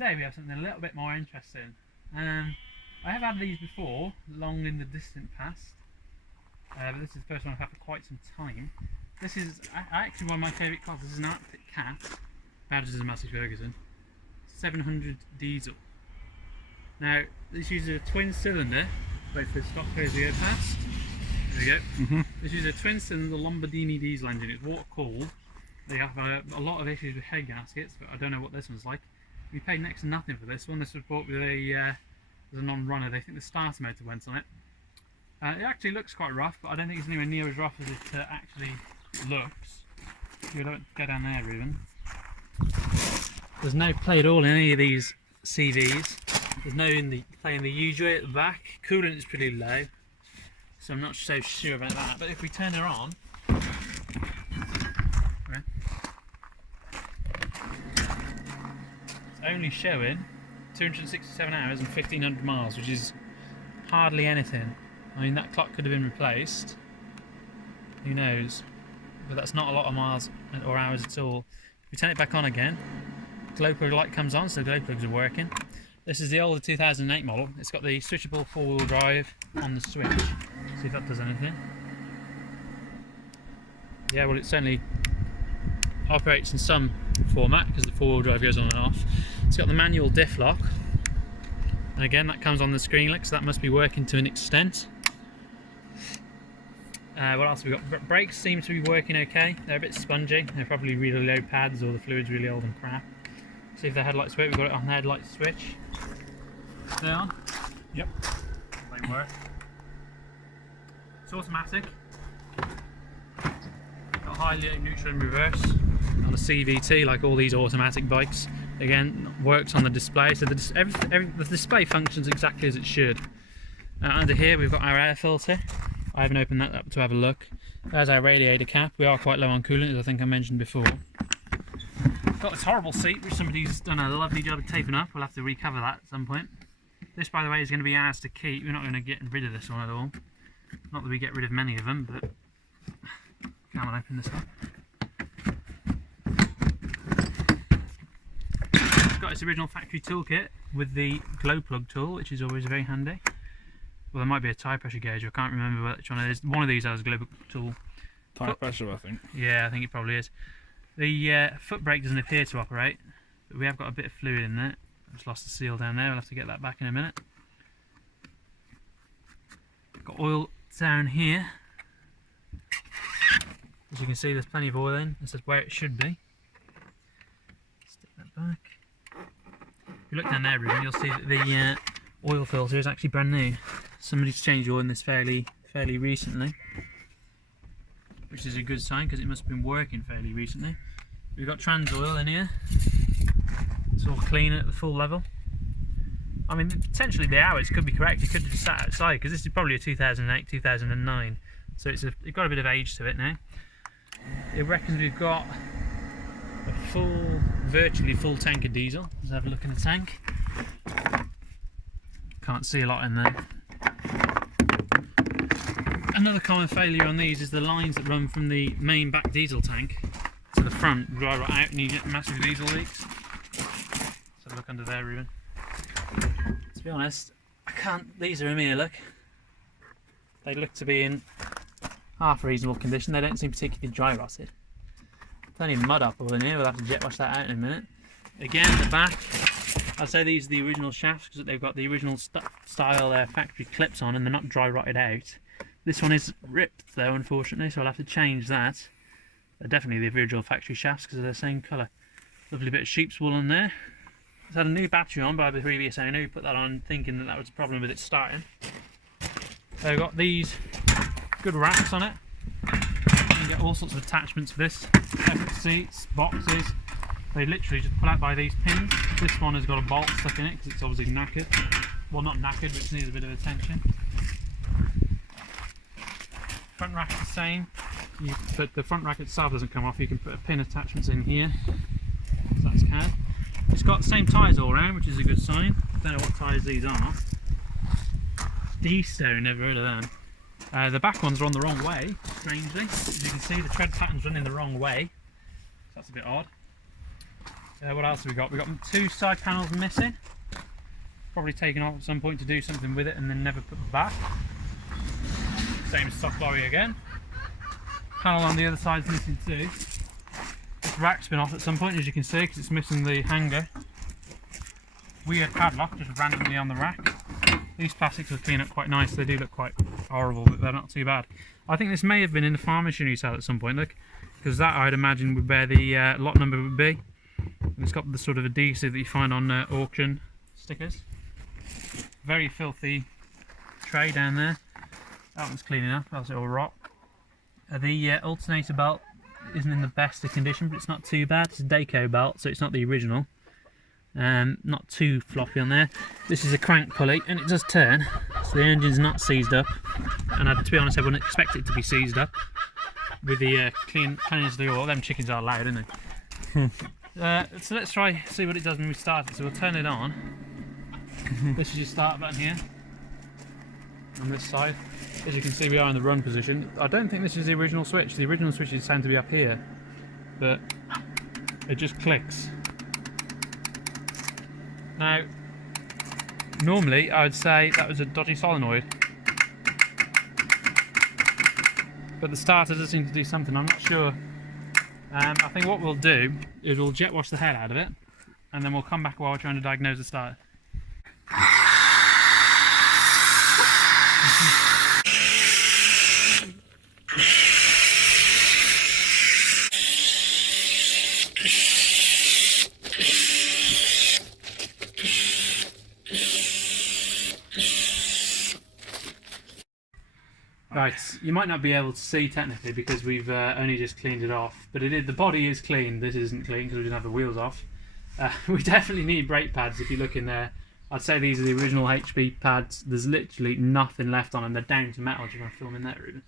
today we have something a little bit more interesting. I have had these before, long in the distant past, but this is the first one I've had for quite some time. This is actually one of my favourite cars. This is an Arctic Cat, badged as a Massey Ferguson, 700 diesel. Now, this uses a twin cylinder, both for stock cars we go past. There we go. This uses a twin cylinder Lombardini diesel engine. It's water cooled. They have a lot of issues with head gaskets, but I don't know what this one's like. We paid next to nothing for this one. This was bought with a non-runner. They think the starter motor went on it. It actually looks quite rough, but I don't think it's anywhere near as rough as it actually looks. We don't go down there even. There's no play at all in any of these CVs. There's no play in the UJ at the back. Coolant is pretty low, so I'm not so sure about that. But if we turn her on, it's only showing 267 hours and 1500 miles, which is hardly anything. I mean, that clock could have been replaced. Who knows? But that's not a lot of miles or hours at all. If we turn it back on again, glow plug light comes on, so glow plugs are working. This is the older 2008 model. It's got the switchable four-wheel drive on the switch. See if that does anything. Yeah, well, it certainly operates in some format because the four-wheel drive goes on and off. It's got the manual diff lock, and again that comes on the screen, so that must be working to an extent. What else have we got? Brakes seem to be working okay. They're a bit spongy. They're probably really low pads, or the fluid's really old and crap. See if the headlights work. We've got it on the headlight switch. Stay on. Yep. Won't work. It's automatic. Got highly neutral and reverse on a CVT, like all these automatic bikes. Again, works on the display, so the display functions exactly as it should. Under here we've got our air filter. I haven't opened that up to have a look. There's our radiator cap. We are quite low on coolant, as I think I mentioned before. Got this horrible seat, which somebody's done a lovely job of taping up. We'll have to recover that at some point. This, by the way, is going to be ours to keep. We're not going to get rid of this one at all. Not that we get rid of many of them, but come on, open this up. Got its original factory toolkit with the glow plug tool, which is always very handy. Well, there might be a tyre pressure gauge. I can't remember which one it is. One of these has a glow plug tool. Tyre pressure, I think. Yeah, I think it probably is. The foot brake doesn't appear to operate, but we have got a bit of fluid in there. I've just lost the seal down there. We'll have to get that back in a minute. Got oil down here. As you can see, there's plenty of oil in. This is where it should be. Stick that back. If you look down there, Ruben, you'll see that the oil filter is actually brand new. Somebody's changed oil in this fairly recently, which is a good sign because it must have been working fairly recently. We've got trans oil in here. It's all clean at the full level. I mean, potentially the hours could be correct. It could have just sat outside because this is probably a 2008, 2009. So it's got a bit of age to it now. It reckons we've got a virtually full tank of diesel. Let's have a look in the tank. Can't see a lot in there. Another common failure on these is the lines that run from the main back diesel tank to the front dry right out, and you get massive diesel leaks. Let's have a look under there, Ruben. To be honest, these are a mere look. They look to be in half reasonable condition. They don't seem particularly dry rotted. Plenty of mud up all in here. We'll have to jet wash that out in a minute. Again, the back. I'd say these are the original shafts because they've got the original style factory clips on and they're not dry rotted out. This one is ripped though, unfortunately, so I'll have to change that. They're definitely the original factory shafts because they're the same colour. Lovely bit of sheep's wool on there. It's had a new battery on by the previous owner who put that on thinking that was a problem with it starting. They've got these good racks on it. You can get all sorts of attachments for this. Separate seats, boxes. They literally just pull out by these pins. This one has got a bolt stuck in it because it's obviously knackered. Well, not knackered, but it needs a bit of attention. Front rack's the same, but the front rack itself doesn't come off. You can put a pin attachments in here. So that's CAD. It's got the same tyres all around, which is a good sign. I don't know what tyres these are. D-Stone, never heard of them. The back ones are on the wrong way, strangely. As you can see, the tread pattern's running the wrong way. So that's a bit odd. What else have we got? We've got 2 side panels missing. Probably taken off at some point to do something with it and then never put back. Same as stock lorry again. Panel on the other side is missing too. This rack's been off at some point, as you can see, because it's missing the hanger. Weird padlock just randomly on the rack. These plastics will clean up quite nice. They do look quite horrible, but they're not too bad. I think this may have been in the farm machinery sale at some point, look, because that I'd imagine would bear the lot number would be. And it's got the sort of adhesive that you find on auction stickers. Very filthy tray down there. That one's cleaning up, else it'll rot. The alternator belt isn't in the best of condition, but it's not too bad. It's a Dayco belt, so it's not the original. Not too floppy on there. This is a crank pulley, and it does turn, so the engine's not seized up. And to be honest, I wouldn't expect it to be seized up with the cleanliness of the oil. Them chickens are loud, aren't they? So let's try see what it does when we start it. So we'll turn it on. This is your start button here on this side. As you can see, we are in the run position. I don't think this is the original switch. The original switches tend to be up here, but it just clicks. Now, normally I would say that was a dodgy solenoid, but the starter does seem to do something. I'm not sure. I think what we'll do is we'll jet wash the head out of it, and then we'll come back while we're trying to diagnose the starter. Right, you might not be able to see technically because we've only just cleaned it off, but the body is clean. This isn't clean because we didn't have the wheels off. We definitely need brake pads if you look in there. I'd say these are the original HB pads. There's literally nothing left on them. They're down to metal. Do you want to film in there, Ruben?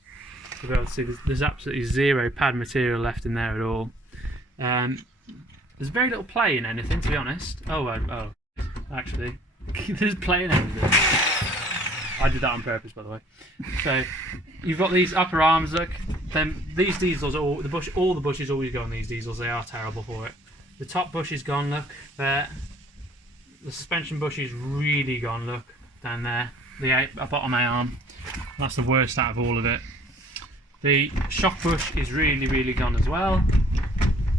To be able to see, there's absolutely zero pad material left in there at all. There's very little play in anything, to be honest. Oh, actually, there's play in anything. I did that on purpose, by the way. So you've got these upper arms. Look, then these diesels are all the bushes always go on these diesels. They are terrible for it. The top bush is gone. Look there. The suspension bush is really gone. Look down there. The bottom A arm. That's the worst out of all of it. The shock bush is really gone as well.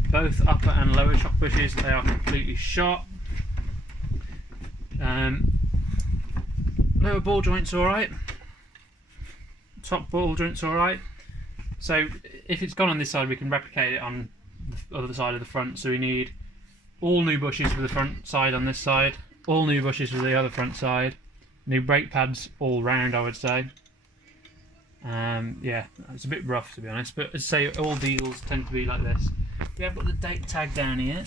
Both upper and lower shock bushes, they are completely shot. Lower ball joints alright. Top ball joints alright. So if it's gone on this side, we can replicate it on the other side of the front. So we need all new bushes for the front side on this side, all new bushes for the other front side, new brake pads all round, I would say. Yeah, it's a bit rough to be honest, but as I say, all diesels tend to be like this. We have got the date tag down here.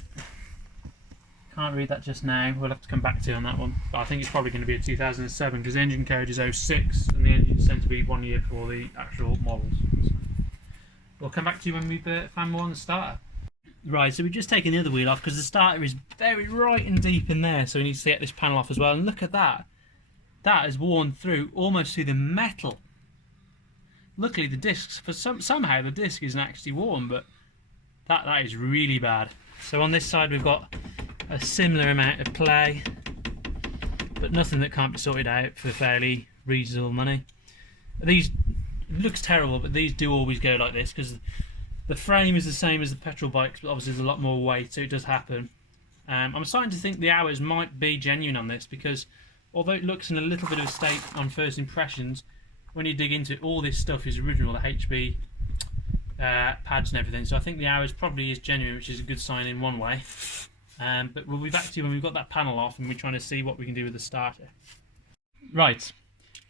Can't read that just now. We'll have to come back to you on that one. But I think it's probably going to be a 2007 because the engine code is 06 and the engines tend to be 1 year before the actual models. So we'll come back to you when we've found more on the starter. Right, so we've just taken the other wheel off because the starter is very right and deep in there, so we need to get this panel off as well. And look at that. That is worn through almost through the metal. Luckily the discs, somehow the disc isn't actually worn, but that is really bad. So on this side we've got a similar amount of play, but nothing that can't be sorted out for fairly reasonable money. These, it looks terrible, but these do always go like this because the frame is the same as the petrol bikes, but obviously there's a lot more weight, so it does happen. I'm starting to think the hours might be genuine on this because although it looks in a little bit of a state on first impressions, when you dig into it, all this stuff is original, the HB pads and everything, so I think the hours probably is genuine, which is a good sign in one way. But we'll be back to you when we've got that panel off and we're trying to see what we can do with the starter. Right,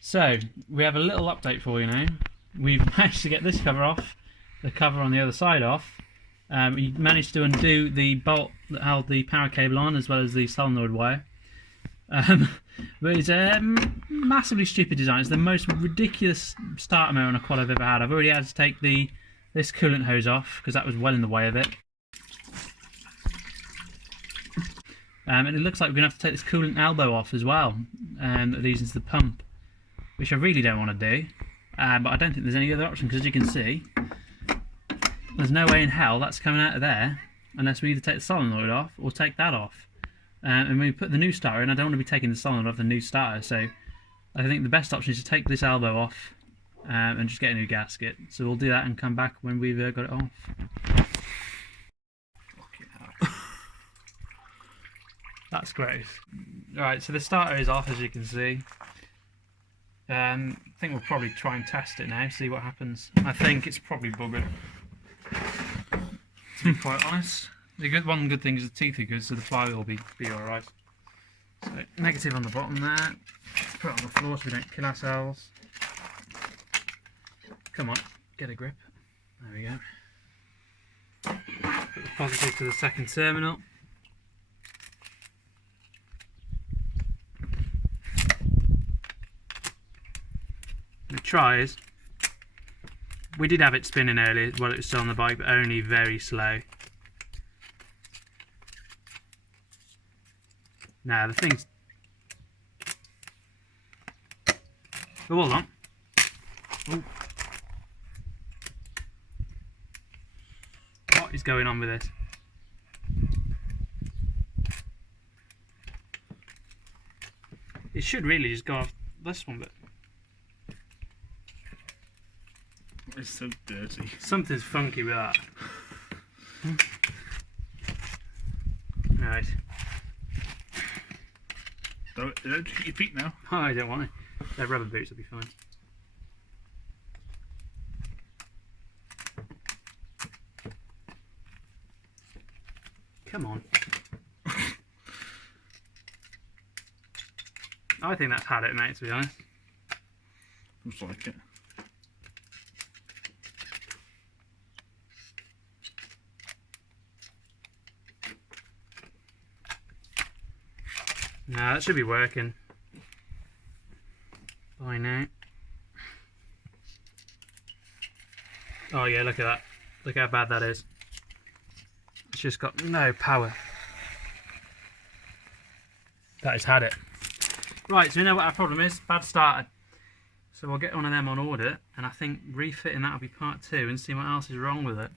so we have a little update for you now. We've managed to get this cover off, the cover on the other side off. We managed to undo the bolt that held the power cable on as well as the solenoid wire. But it's a massively stupid design. It's the most ridiculous starter motor on a quad I've ever had. I've already had to take this coolant hose off because that was well in the way of it. And it looks like we're going to have to take this coolant elbow off as well, that leads into the pump, which I really don't want to do, but I don't think there's any other option because as you can see, there's no way in hell that's coming out of there unless we either take the solenoid off or take that off. And when we put the new starter in, I don't want to be taking the solenoid off the new starter, so I think the best option is to take this elbow off and just get a new gasket. So we'll do that and come back when we've got it off. That's great. Alright, so the starter is off, as you can see. I think we'll probably try and test it now, see what happens. I think it's probably buggered, to be quite honest. One good thing is the teeth are good, so the flywheel will be alright. So, negative on the bottom there. Put it on the floor so we don't kill ourselves. Come on, get a grip. There we go. Put the positive to the second terminal. The try is, we did have it spinning earlier while it was still on the bike, but only very slow. Now the thing's... Oh, hold on. Ooh. What is going on with this? It should really just go off this one, but... It's so dirty. Something's funky with that. Right. Don't hit your feet now. Oh, I don't want it. Their rubber boots will be fine. Come on. I think that's had it, mate, to be honest. Looks like it. No, that should be working by now. Oh yeah, look at that. Look how bad that is. It's just got no power. That has had it. Right, so we know what our problem is. Bad starter. So we'll get one of them on order, and I think refitting that will be part 2 and see what else is wrong with it.